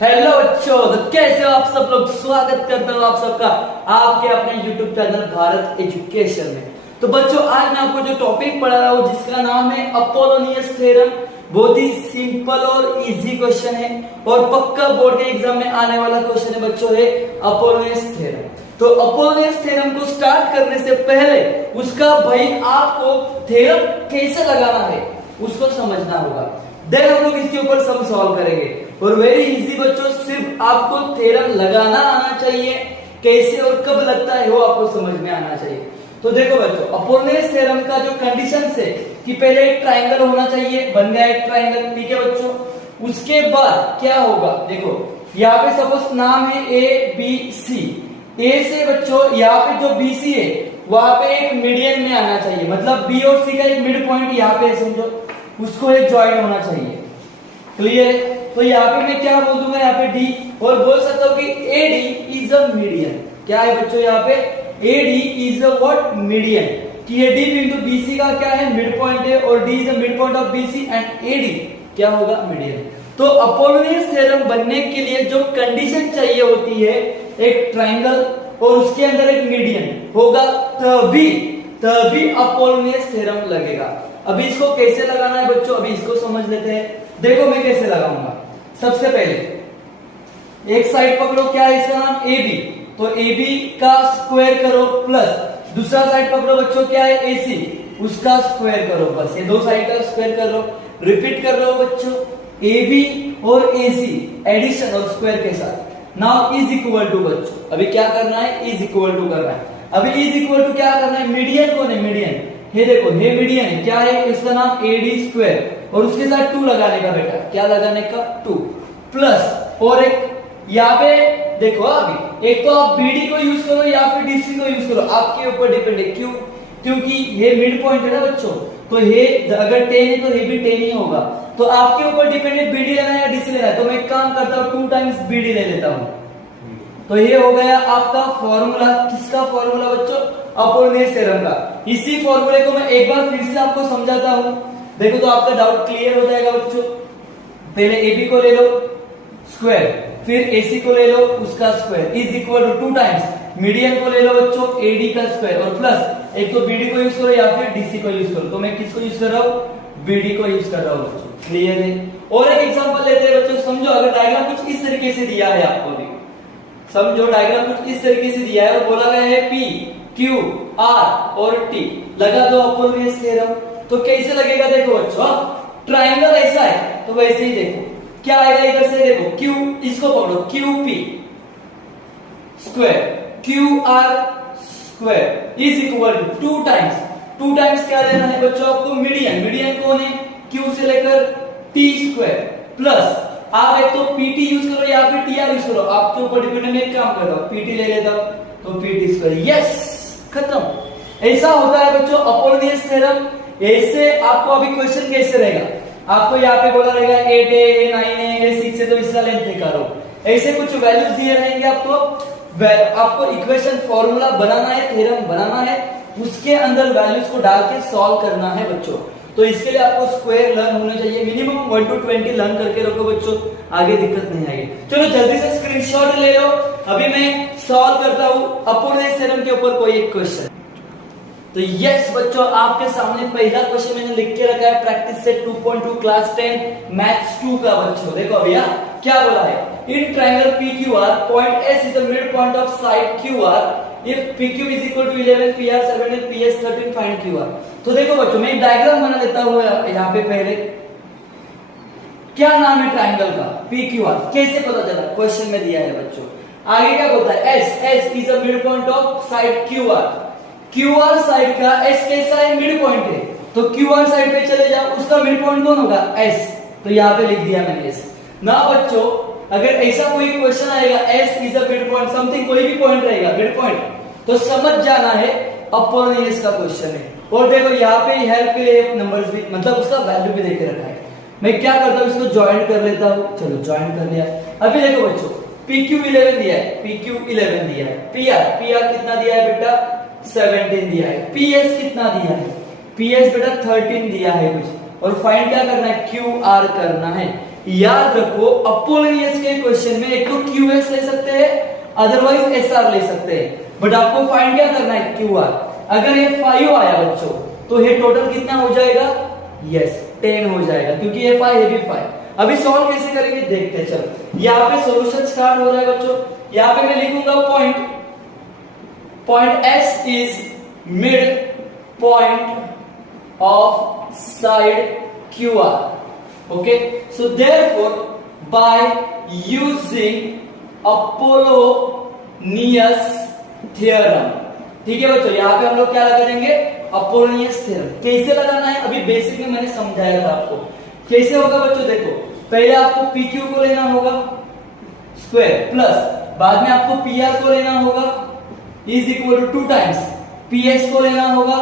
Hello बच्चों, तो कैसे हो आप सब लोग। स्वागत करता हूँ आप सबका आपके अपने YouTube चैनल भारत एजुकेशन में। तो बच्चों, आज मैं आपको जो टॉपिक पढ़ा रहा हूँ जिसका नाम है अपोलोनियस थ्योरम। बहुत ही सिंपल और इजी क्वेश्चन है और पक्का बोर्ड के एग्जाम में आने वाला क्वेश्चन है बच्चों, है अपोलोनियस थ्योरम। तो अपोलोनियस थ्योरम को स्टार्ट करने से पहले उसका भाई आपको थ्योरम कैसे लगाना है उसको समझना होगा। देन हम लोग इसके ऊपर सम सॉल्व करेंगे और वेरी इजी बच्चों, सिर्फ आपको थ्योरम लगाना आना चाहिए, कैसे और कब लगता है वो आपको समझ में आना चाहिए। तो देखो बच्चों, अपोलोनियस थ्योरम का जो कंडीशंस है कि पहले एक ट्रायंगल होना चाहिए, बन गया एक ट्रायंगल, ठीक है बच्चों। उसके बाद क्या होगा, देखो यहाँ पे सपोज नाम है ए बी सी। ए से बच्चों यहाँ पे जो बी सी है वहां पे एक मीडियन में आना चाहिए, मतलब बी और सी का एक मिड पॉइंट यहाँ पे समझो, उसको एक ज्वाइन होना चाहिए। क्लियर है? तो यहाँ पे मैं क्या बोल दूंगा, यहाँ पे डी, और बोल सकता हूँ कि A D is a median. क्या है बच्चों यहाँ पे, A D is a what, median. कि ये डी बिंदु बीसी का क्या है, मिड पॉइंट है, और D is a mid point of BC and A D क्या होगा, मीडियन। तो अपोलोनियस थ्योरम बनने के लिए जो कंडीशन चाहिए होती है, एक ट्रायंगल और उसके अंदर एक मीडियन होगा, तभी अपोलोनियस थ्योरम लगेगा। अभी इसको कैसे लगाना है बच्चों, अभी इसको समझ लेते हैं। देखो मैं कैसे लगाऊंगा। सबसे पहले एक साइड पकड़ो, क्या है इसका नाम, ए बी। तो ए बी का स्क्वायर करो प्लस दूसरा साइड पकड़ो बच्चों, क्या है, ए सी, उसका स्क्वायर करो, बस ये दो साइड का स्क्वायर कर लो। रिपीट कर रहे हो बच्चों, ए बी और ए सी एडिशन और स्क्वायर के साथ। नाउ इज इक्वल टू बच्चों, अभी क्या करना है, इज इक्वल टू करना है। अभी इज इक्वल टू क्या करना है, मीडियन कौन है, मीडियन ये देखो, ये मीडियन है, क्या है, इसका नाम ए डी स्क्वायर, और उसके साथ 2 लगाने का बेटा, क्या लगाने का, 2 प्लस, और एक यहाँ पे देखो, अभी एक तो आप बीडी को यूज करो या फिर डीसी को यूज करो, आपके ऊपर डिपेंड है। क्यों, क्योंकि ये मिड पॉइंट है ना बच्चों, तो ये अगर 10 है तो ये भी 10 ही होगा। तो आपके ऊपर डिपेंड है बीडी लेना है या डीसी लेना है। तो मैं एक काम करता हूँ, 2 टाइम्स बीडी ले लेता हूँ। तो ये हो गया आपका फॉर्मूला, किसका फॉर्मूला बच्चों, अपोलोनियस थ्योरम का। इसी फॉर्मूले को मैं एक बार फिर से आपको समझाता हूँ, देखो तो आपका डाउट क्लियर हो जाएगा बच्चों। पहले ए बी को ले लो स्क्वायर, फिर ए सी को ले लो उसका square, is equal to 2 times median को ले लो बच्चों, ए डी का स्क्वायर, और प्लस एक तो बीडी को यूज करो या फिर डीसी को यूज करो। तो मैं किसको यूज कर रहा हूँ, बीडी को यूज कर रहा हूँ बच्चों। क्लियर है? और एक एग्जांपल लेते हैं बच्चों। समझो अगर डायग्राम कुछ इस तरीके से दिया है आपको, भी समझो डायग्राम कुछ इस तरीके से दिया है और बोला गया है पी क्यू आर और टी, लगा दो अपोलोनियस थ्योरम। तो कैसे लगेगा, देखो बच्चों, ट्रायंगल ऐसा है तो वैसे ही देखो क्या आएगा, इधर से देखो क्यू, इसको पकड़ो, Q P square Q R square is equal to 2 times क्या लेना है बच्चों आपको, मीडियन। मीडियन कौन है, क्यू से लेकर टी स्क्वायर, प्लस आप एक तो पीटी यूज करो या फिर टीआर यूज करो, आपके ऊपर डिपेंड है। मैं एक काम करता हूं, पीटी ले लेता हूं, तो पीटी स्क्वायर, यस, खत्म। ऐसा होता है बच्चों अपोलोनियस थ्योरम। ऐसे आपको अभी क्वेश्चन कैसे रहेगा, आपको यहाँ पे बोला रहेगा 8 है, 9 है, 6 है, तो इसका लेंथ निकालो। ऐसे कुछ वैल्यूज दिए रहेंगे आपको इक्वेशन फॉर्मूला बनाना है, थ्योरम बनाना है, उसके अंदर वैल्यूज को डाल के सॉल्व करना है बच्चों। तो इसके लिए आपको स्क्वायर लर्न होने चाहिए, मिनिमम 1 to 20 लर्न करके रखो बच्चों, आगे दिक्कत नहीं आएगी। चलो जल्दी से स्क्रीनशॉट ले लो, अभी मैं सॉल्व करता हूं अपोलोनियस थ्योरम के ऊपर कोई एक क्वेश्चन। तो यस बच्चों, आपके सामने पहला क्वेश्चन मैंने लिख के रखा है, प्रैक्टिस सेट 2.2 क्लास 10 मैथ्स 2 का बच्चों। देखो भैया क्या बोला है, in triangle PQR point S is the mid point of side QR if PQ is equal to 11 PR 7 and PS 13 find QR। तो देखो बच्चों, मैं एक डायग्राम बना लेता हूँ यहाँ पे। पहले क्या नाम है ट्रायंगल का, PQR। कैसे पता चला, क्वेश्चन में दिया है बच्चों। आगे क्या बोलता है, S is the mid point of side QR। QR side का S कैसा है, मिड पॉइंट है, तो QR साइड पे चले जाओ, उसका मिड पॉइंट कौन होगा, S। तो यहाँ पे लिख दिया मैंने S। ना बच्चों, अगर ऐसा कोई क्वेश्चन आएगा S is a mid point, something कोई भी पॉइंट रहेगा मिड पॉइंट, तो समझ जाना है अपोलोनियस का क्वेश्चन है। और देखो यहाँ पे हेल्प के लिए नंबर्स भी, मतलब उसका वैल्यू भी देके रखा है। मैं क्या करता हूँ, इसको ज्वाइन कर लेता हूँ। चलो ज्वाइन कर लिया। अभी देखो बच्चों, PQ11 दिया है, PQ11 दिया है, PR कितना दिया है बेटा, 17 दिया है, PS कितना दिया है, PS बेटा 13 दिया है कुछ, और फाइंड क्या करना है, QR करना है। याद रखो अपोलोनियस के क्वेश्चन में एक तो क्यूएस ले सकते हैं, अदरवाइज एसआर ले सकते हैं, बट आपको फाइंड क्या करना है, क्यूआर। अगर ये 5 आया बच्चों तो ये टोटल कितना हो जाएगा, यस 10 हो जाएगा, क्योंकि ये 5 है भी 5। अभी सॉल्व कैसे करेंगे देखते हैं। चलो यहाँ पे सॉल्यूशन स्टार्ट हो रहा है बच्चों। यहाँ पे मैं लिखूंगा point S is mid point of side QR. Okay, so therefore by using Apollonius theorem, ठीक है बच्चों, यहाँ पे हम लोग क्या लगा देंगे, अपोलोनियस थ्योरम। कैसे लगाना है अभी बेसिक में मैंने समझाया था आपको। कैसे होगा बच्चों, देखो पहले आपको PQ को लेना होगा स्क्वायर, प्लस बाद में आपको PR को लेना होगा is equal to 2 times PS को लेना होगा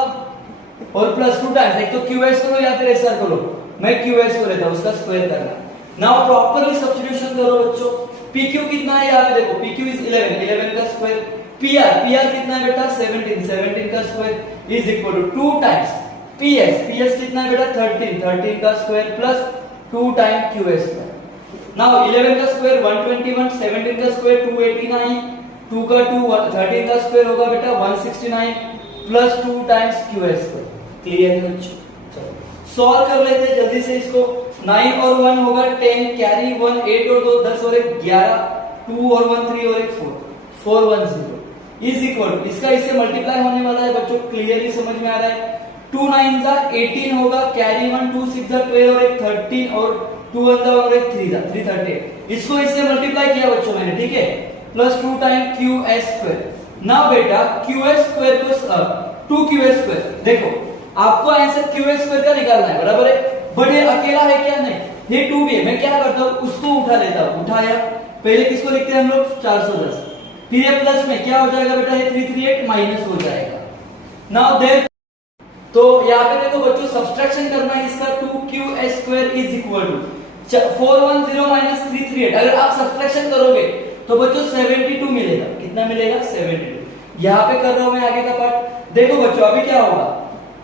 और प्लस 2 टाइम्स, एक तो QS को लो या फिर SR को लो, मैं QS को लेता हूं, उसका स्क्वायर करना। नाउ प्रॉपर्ली सब्स्टिट्यूशन करो बच्चों। PQ कितना है यहाँ पे देखो, PQ इज 11 का स्क्वायर, PR कितना है बेटा 17 का square is equal to 2 times PS कितना है बेटा 13 का square plus 2 time QS square. Now 11 का स्क्वायर 121, 17 का स्क्वायर 289, 2 का 2 13 का स्क्वायर होगा बेटा 169 plus 2 times QS square. Clear है बच्चों, चलो सॉल्व कर लेते हैं जल्दी से इसको। 9 और 1 होगा 10, कैरी 1, 8 और 2 10 और 1 11, 2 और 1 3 और 1 4, 410 इज इक्वल, इसका इससे मल्टीप्लाई होने वाला है बच्चों, क्लियरली समझ में आ रहा है। 2 9 जा 18 होगा, कैरी 1, 2 6 जा 12 और 1 13 और 2 1 जा और 1 3 जा 338, इसको इससे मल्टीप्लाई किया बच्चों मैंने, ठीक है, plus 2 time QS square. Now बेटा QS स्क्वायर को 2QS स्क्वायर, देखो आपको आंसर QS स्क्वायर का निकालना है, बराबर है, बट ये अकेला है क्या, नहीं, ये 2 भी है। मैं क्या करता हूं, उसको उठा लेता हूं, उठाया, पहले किसको लिखते हैं हम लोग 410, फिर ये प्लस में क्या हो जाएगा बेटा, ये 338 माइनस हो जाएगा। नाउ देयर, तो यहाँ पे देखो बच्चों सब्सट्रैक्शन करना है इसका, 2QS square is equal to 410 minus 338, अगर आप सब्सट्रैक्शन करोगे तो बच्चों 72 मिलेगा, कितना मिलेगा 72। यहाँ पे कर रहा हूं मैं आगे का पार्ट, देखो बच्चों अभी क्या होगा,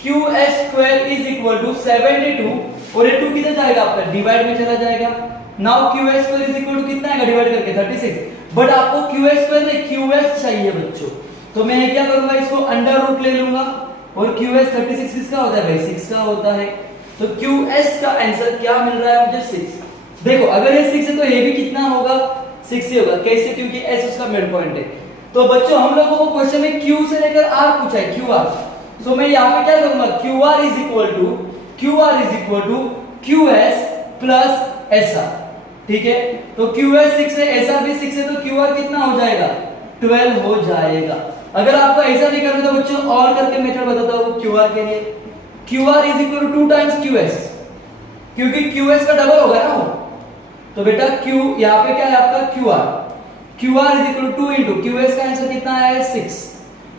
QS square is equal to 72 और ये 2 किधर जाएगा आपका, डिवाइड में चला जाएगा। Now QS square is equal to कितना आएगा डिवाइड करके 36, बट आपको QS स्क्वायर नहीं QS चाहिए बच्चों, तो मैं क्या करूंगा, इसको अंडर रूट ले लूंगा और QS 36 किसका होता है भाई, 6 का होता है, तो QS का आंसर क्या मिल रहा है मुझे 6। देखो अगर ये 6 है तो ये भी कितना होगा 6 ही होगा, कैसे, क्योंकि S उसका मिड पॉइंट है। तो बच्चों हम लोगों को क्वेश्चन में Q से लेकर R पूछा है, QR, सो मैं यहाँ पे क्या करूंगा, QR is equal to QS plus SR, ठीक है, तो QS 6 है, SR भी 6 है, तो QR कितना हो जाएगा 12 हो जाएगा। अगर आपको ऐसा नहीं करना तो बच्चों और करके मेथड बताता हूं QR के लिए, QR is equal to 2 times QS, क्योंकि QS का डबल होगा ना वो, तो बेटा Q यहाँ पे क्या है आपका QR is equal to 2 into QS का आंसर कितना आया है 6,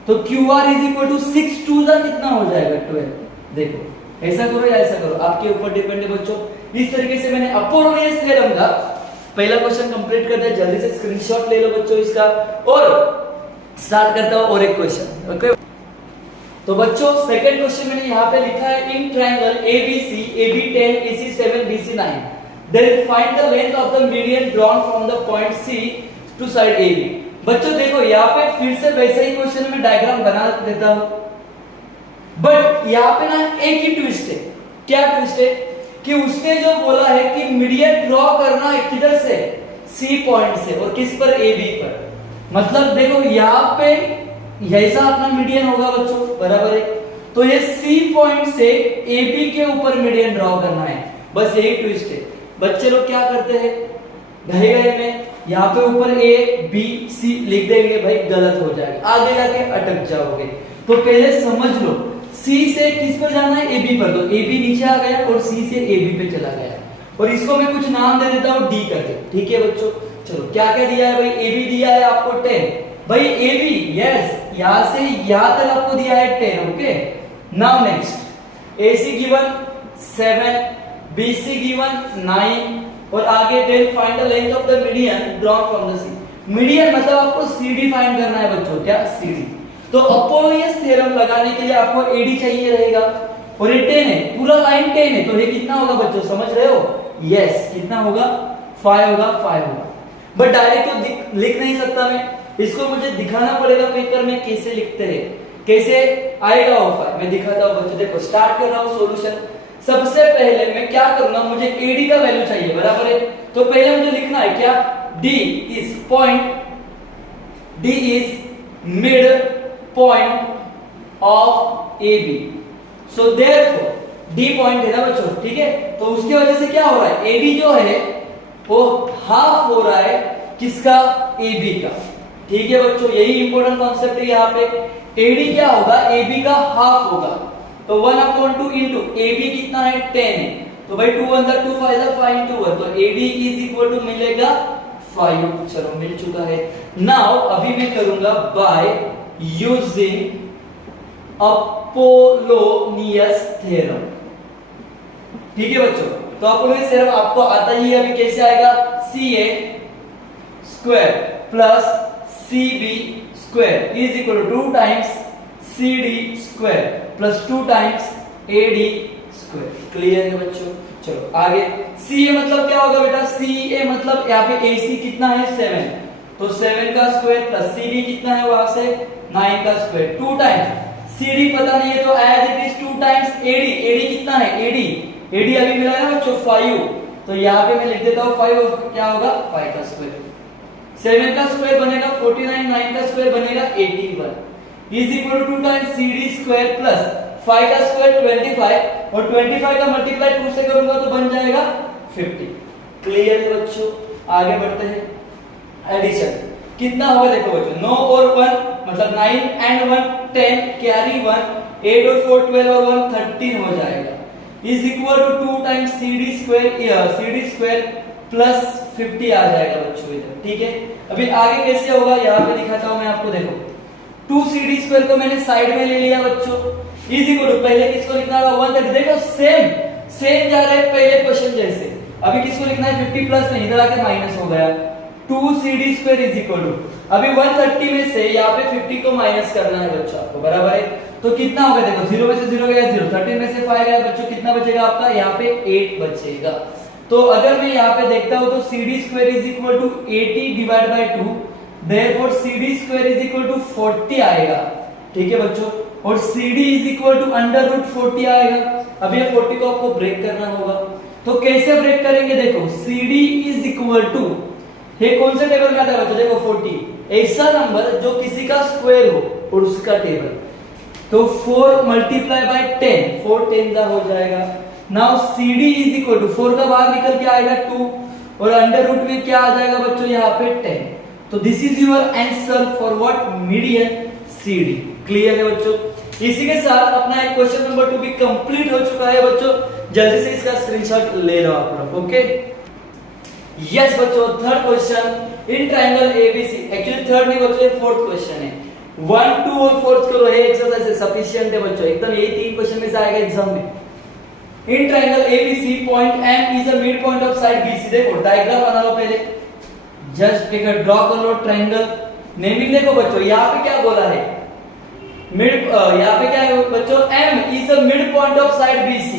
तो QR इज इक्वल टू 6 2 जा कितना हो जाएगा 12। देखो ऐसा करो या ऐसा करो, आपके ऊपर डिपेंड है बच्चों। इस तरीके से मैंने अपोलोनियस थ्योरम का पहला क्वेश्चन कंप्लीट कर दिया, जल्दी से स्क्रीनशॉट ले लो बच्चों इसका और स्टार्ट करता हूं और एक क्वेश्चन। ओके, तो बच्चों सेकंड क्वेश्चन मैंने यहाँ पे लिखा है, in triangle ABC AB 10 AC 7 BC 9 then find the length of the median drawn from the point C to side AB। बच्चों देखो यहाँ पे फिर से वैसा ही क्वेश्चन में डायग्राम बना देता हूं, बट यहाँ पे ना एक ही ट्विस्ट है। क्या ट्विस्ट है कि उसने जो बोला है कि मीडियन ड्रॉ करना है किधर से, C पॉइंट से, और किस पर AB पर, मतलब देखो यहाँ पे ऐसा अपना मीडियन होगा बच्चों, बराबर है, तो ये C पॉइंट से AB के ऊपर मीडियन ड्रॉ करना है, बस यही ट्विस्ट है। बच्चे लोग क्या करते हैं गए में यहाँ पे ऊपर A B C लिख देंगे, भाई गलत हो जाएगा, आगे जाके अटक जाओगे। तो पहले समझ लो C से किस पर जाना है, AB पर, तो AB नीचे आ गया और C से AB पे चला गया, और इसको मैं कुछ नाम दे देता हूँ D करके, ठीक है बच्चों। चलो क्या क्या दिया है भाई, AB दिया है आपको 10, भाई AB यस, यहां से यहां तक आपको दिया है 10, okay. Now next AC given 7, BC given 9 और आगे then find the length of the median drawn from the C। Median मतलब आपको CD फाइंड करना है बच्चों, क्या CD। तो अपोलोनियस थ्योरम लगाने के लिए आपको AD चाहिए रहेगा, और ये 10 है, पूरा लाइन 10 है, तो ये कितना होगा बच्चों समझ रहे हो, यस, कितना होगा 5 होगा, 5 होगा। बट डायरेक्ट तो लिख नहीं सकता मैं, इसको मुझे दिखाना पड़ेगा पेपर में कैसे लिखते हैं, कैसे आएगा वो 5। मैं दिखाता हूँ बच्चों, देखो स्टार्ट कर रहा हूँ सॉल्यूशन। सबसे पहले मैं क्या करूंगा, मुझे एडी का वैल्यू चाहिए, बराबर है। तो पहले मुझे लिखना है क्या, D is point, D is mid point of A B. So therefore D point है ना बच्चों, ठीक है। तो उसकी वजह से क्या हो रहा है, एडी जो है वो हाफ हो रहा है किसका, ए बी का, ठीक है बच्चों। यही इंपॉर्टेंट कॉन्सेप्ट है यहाँ पे। एडी क्या होगा, ए बी का हाफ होगा। तो 1/2 इंटू ए बी कितना है 10 है, तो भाई 2 1 2 5 5 इंटू 1, तो एडी इज इक्वल टू मिलेगा 5। चलो मिल चुका है। नाउ अभी मैं करूंगा बाय यूजिंग अपोलोनियस थ्योरम, ठीक है बच्चों। तो अपोलोनियस थ्योरम आपको आता ही है, अभी कैसे आएगा, CA square plus CB square is equal to 2 times CD square plus 2 times AD square. Clear है बच्चों। चलो आगे, CA मतलब क्या होगा बेटा, CA मतलब यहाँ पे AC कितना है 7, तो 7 का स्क्वायर प्लस CD कितना है वहां से 9 का स्क्वायर, 2 टाइम्स CD पता नहीं है तो as it is 2 times AD। AD कितना है, AD अभी मिला है ना बच्चों 5, तो यहाँ पे मैं लिख देता हूँ 5, और क्या होगा 5 का स्क्वायर, 7 का स्क्वायर बनेगा 49, 9 का स्क्वायर बनेगा 81 is equal to 2 times CD square plus 5 का स्क्वायर 25, और 25 का मल्टीप्लाई 2 से करूंगा तो बन जाएगा 50। क्लियर है बच्चों। आगे बढ़ते हैं। एडिशन कितना होगा देखो बच्चों, 9 और 1 मतलब 9 एंड 1 10, कैरी 1, 8 और 4 12 और 1 13 हो जाएगा, is equal to 2 times CD square plus 50 आ जाएगा बच्चों इधर, ठीक है। अभी आगे कैसे होगा यहाँ पे दिखाता हूं मैं आपको, देखो 2 CD स्क्वायर को मैंने साइड में ले लिया बच्चों, इज इक्वल टू पहले किसको लिखना होगा 130, देखो सेम जा रहा है पहले क्वेश्चन जैसे। अभी किसको लिखना है 50 प्लस में, इधर आके माइनस हो गया, 2 CD square is equal to, अभी 130 में से यहाँ पे 50 को माइनस करना है बच्चों आपको, बराबर है। तो कितना होगा देखो, 0 में से 0 गया 0, 13 में से 5 गया बच्चों, कितना बचेगा आपका यहाँ पे 8 बचेगा। तो अगर मैं यहाँ पे देखता हूं तो CD square is equal to 80 divide by 2, therefore CD square is equal to 40 आएगा, ठीक है बच्चों। और CD is equal to under root 40 आएगा। अब ये 40 को आपको ब्रेक करना होगा, तो कैसे ब्रेक करेंगे देखो, CD इज इक्वल टू, ये कौन से टेबल में आता है बच्चों, देखो 40, ऐसा नंबर जो किसी का स्क्वायर हो और उसका टेबल, तो 4 मल्टीप्लाई बाय 10, 4 10 हो जाएगा। Now CD is equal to 4 का बाहर निकल के आएगा 2, और अंडर रूट में क्या आ जाएगा बच्चों यहाँ पे 10। तो this is your answer for what, median CD। Clear है बच्चों। इसी के साथ अपना एक क्वेश्चन नंबर 2 भी कंप्लीट हो चुका है बच्चों, जल्दी से इसका स्क्रीनशॉट ले लो आप लोग, ओके। यस बच्चों, third question in triangle ABC, actually third नहीं बच्चों, ये फोर्थ क्वेश्चन है। 1 2 और 4 करो, ये एक्सरसाइज है, सफिशिएंट है बच्चों, एकदम यही 3 क्वेश्चन में से आएगा एग्जाम में। इन triangle ABC point M is a mid point of side BC। देखो डायग्राम बना लो पहले, जस्ट एक ड्रॉ कर लो ट्रायंगल। नेमिंग देखो बच्चों, यहाँ पे क्या बोला है, मिड, यहाँ पे क्या है बच्चों, M is a mid point of side BC,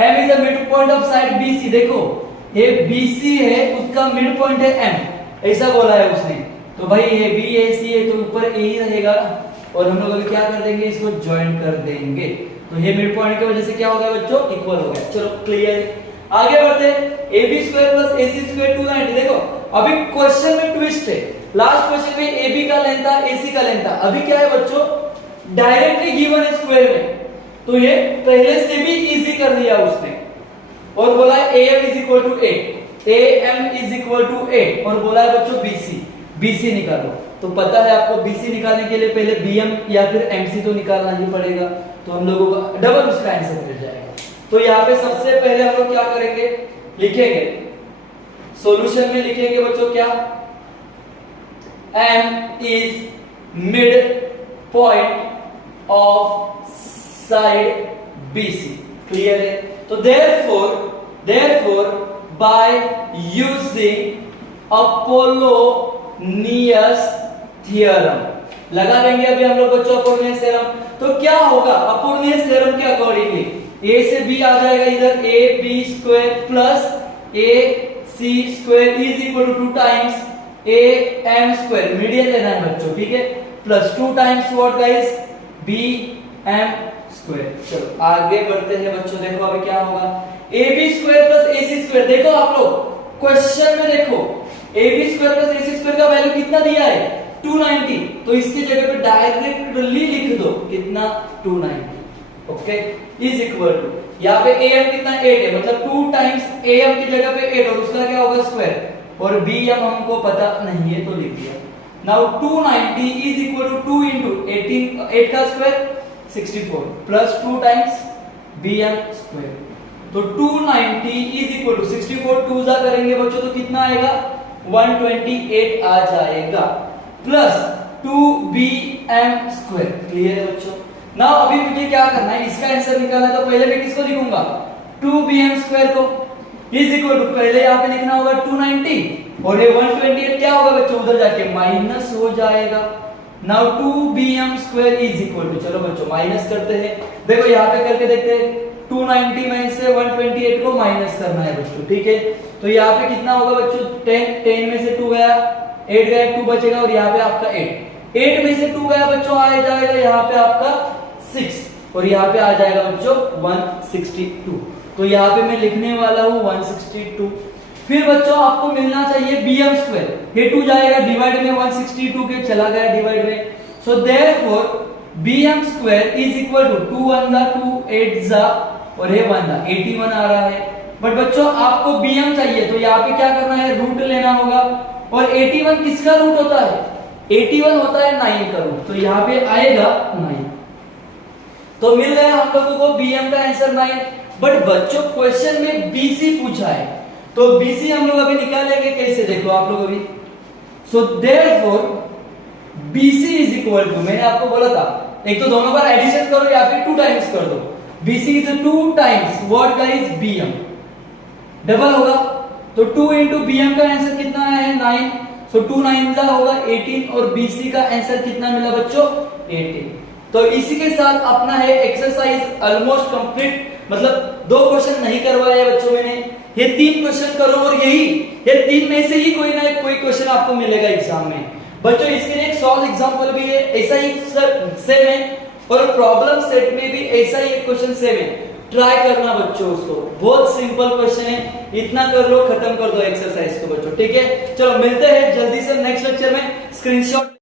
M is a mid point of side BC। देखो ये BC है, उसका मिड पॉइंट है M, ऐसा बोला है उसने। तो भाई ये BAC है तो ऊपर A ही रहेगा, और हम लोग अभी क्या कर देंगे, इसको ज्वाइन कर देंगे, तो ये मिड पॉइंट की वजह से क्या हो गया बच्चों, इक्वल हो गया। चलो क्लियर है। आगे बढ़ते हैं। AB square plus AC square 290। देखो अभी क्वेश्चन में ट्विस्ट है, लास्ट क्वेश्चन में AB का लेंथ था, AC का लेंथ था, अभी क्या है बच्चों, डायरेक्टली गिवन है स्क्वायर में, तो ये पहले से भी इजी कर दिया उसने, और बोला है AM is equal to 8, AM is equal to 8, और बोला है बच्चों BC निकालो। तो पता है आपको BC निकालने के लिए पहले BM या फिर MC तो निकालना ही पड़ेगा, तो हम लोगों का डबल उसका आंसर मिल जाएगा। तो यहाँ पे सबसे पहले हम लोग क्या करेंगे, लिखेंगे सॉल्यूशन में, लिखेंगे बच्चों क्या, M is mid point of side BC। Clear है। तो therefore by using Apollonius theorem लगा देंगे अभी हम लोग बच्चों, अपोलोनियस थ्योरम। तो क्या होगा अपोलोनियस थ्योरम के अकॉर्डिंगली, ए से बी आ जाएगा इधर A B square plus A C square is equal to 2 times A M square, median लेना है बच्चों, ठीक है, plus 2 times what guys B M square. चलो आगे बढ़ते हैं बच्चों, देखो अभी क्या होगा, A B square plus A C square. देखो आप लोग क्वेश्चन में देखो A B square plus A C square का वैल्यू कितना दिया है 290, तो इसकी जगह पे डायरेक्टली लिख दो कितना 290, ओके, इज इक्वल टू यहाँ पे am कितना 8 है, मतलब 2 टाइम्स am की जगह पे 8 और उसका क्या होगा स्क्वायर, और bm हमको पता नहीं है तो लिख दिया। Now 290 is equal to 2 into 18, 8 का स्क्वायर 64 प्लस 2 टाइम्स bm स्क्वायर, तो 290 इज इक्वल टू 64 2 जा करेंगे बच्चों तो कितना आएगा 128 आ जाएगा, प्लस 2bm स्क्वायर। क्लियर है बच्चों? नाउ अभी मुझे क्या करना है, इसका आंसर निकालना है, तो पहले मैं किसको लिखूंगा 2bm स्क्वायर को, इज इक्वल टू पहले यहाँ पे लिखना होगा 290 और ये 128 क्या होगा बच्चों उधर जाके माइनस हो जाएगा। Now 2bm square is equal to, चलो बच्चों माइनस करते हैं, देखो यहाँ पे करके देखते हैं, 290 में से 128 को माइनस करना है बच्चों, ठीक है, तो यहाँ पे कितना होगा बच्चों 10 में से 2 गया 8 गया 2 बचेगा और यहाँ पे आपका 8 में से 2 गया बच्चों आ जाएगा यहाँ पे आपका 6 और यहाँ पे आ जाएगा बच्चों 162, तो यहाँ पे मैं लिखने वाला हूँ 162। फिर बच्चों आपको मिलना चाहिए bm स्क्वायर, ये 2 जाएगा डिवाइड में 162 के चला गया डिवाइड में, so therefore bm square is equal to 2 1 जा 2 8 जा और ये 1 जा 81 आ रहा है। बट बच्चों आपको bm चाहिए तो यहाँ पे क्या करना है रूट लेना होगा, और 81 किसका रूट होता है 81 होता है 9 का रूट, तो यहाँ पे आएगा 9, तो मिल गया हम लोगों को bm का आंसर 9। बट बच्चों क्वेश्चन में bc पूछा है, तो bc हम लोग अभी निकालेंगे कैसे, देखो आप लोग अभी, so therefore bc is equal to, मैंने आपको बोला था एक तो दोनों बार एडिशन करो या फिर 2 टाइम्स कर दो, bc is 2 times what guys bm, double होगा, तो 2 into bm का आंसर कितना है 9, सो 2 9 जा होगा 18 और bc का आंसर कितना मिला बच्चों 18। तो इसी के साथ अपना है एक्सरसाइज ऑलमोस्ट कंप्लीट, मतलब 2 क्वेश्चन नहीं करवाए बच्चों मैंने, ये 3 क्वेश्चन करो और ये 3 में से ही कोई ना कोई क्वेश्चन आपको मिलेगा एग्जाम में बच्चों। इसके लिए एक सॉल्व एग्जांपल भी है, ऐसा ही सेम है, और प्रॉब्लम सेट में भी ऐसा ही एक क्वेश्चन सेम है, ट्राई करना बच्चों उसको, बहुत सिंपल क्वेश्चन है, इतना कर लो खत्म कर दो एक्सरसाइज को बच्चों, ठीक है। चलो मिलते हैं जल्दी से नेक्स्ट लेक्चर में, स्क्रीनशॉट